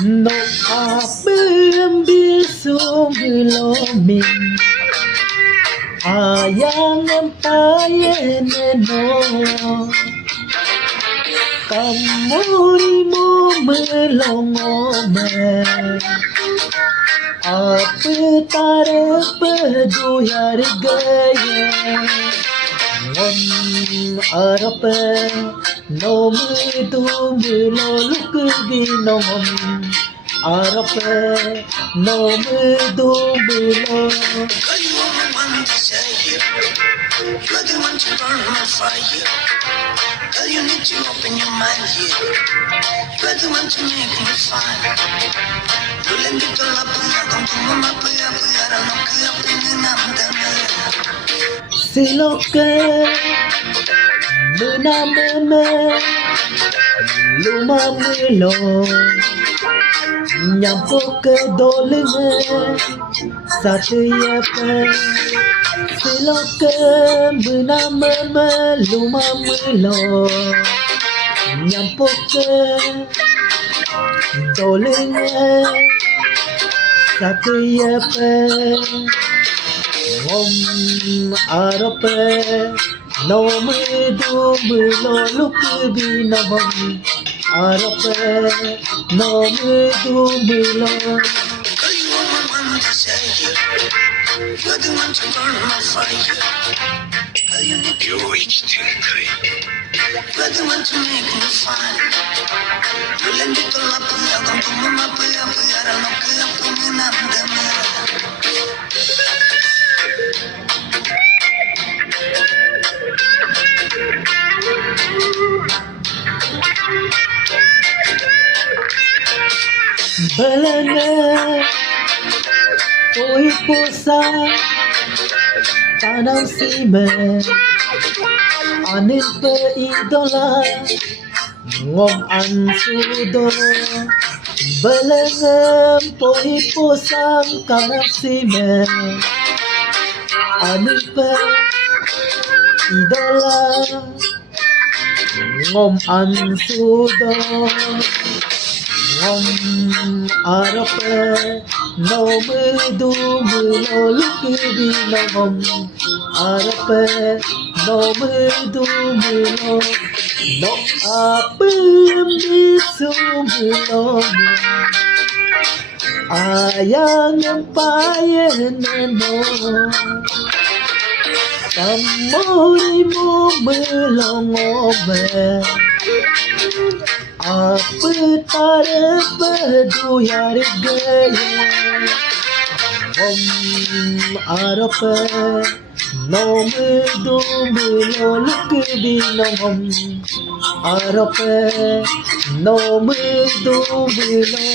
No abim bisung lomin ayang empayen no kamuy mo melongome apetare peduyar gaya ngom arape no medumelo lukginom arape no medumelo. Girl, you are the one desire. You are the one to burn my fire. Girl, you need to open your mind here. You are the one to make me fine. Lulendito la puya con tu mamá puya puya la no puya puya namdame. Siloke menameme lumamelo nyampoke dolenge sateyepe siloke menameme lumamelo nyampoke dolenge sateyepe ngom arape no medumelo lukginom arape no medumelo. Girl, you are the one desire. You are the one to burn my fire. Girl, you need to reach to the crib. You are the one to make me fine. Lulendito la puya con tu mamá puya puya la no puya puya namdame. Belenge oi posa tanang sime anil pe idola ngom ansudo belenge oi posa tanang sime anil pe idola ngom ansudo ngom arape no medumelo lukginom arape no medumelo no abim bisumelo ayang empayen no kamuy mo melongome apetare peduyar gaya ngom arape no medumelo lukginom arape no medumelo.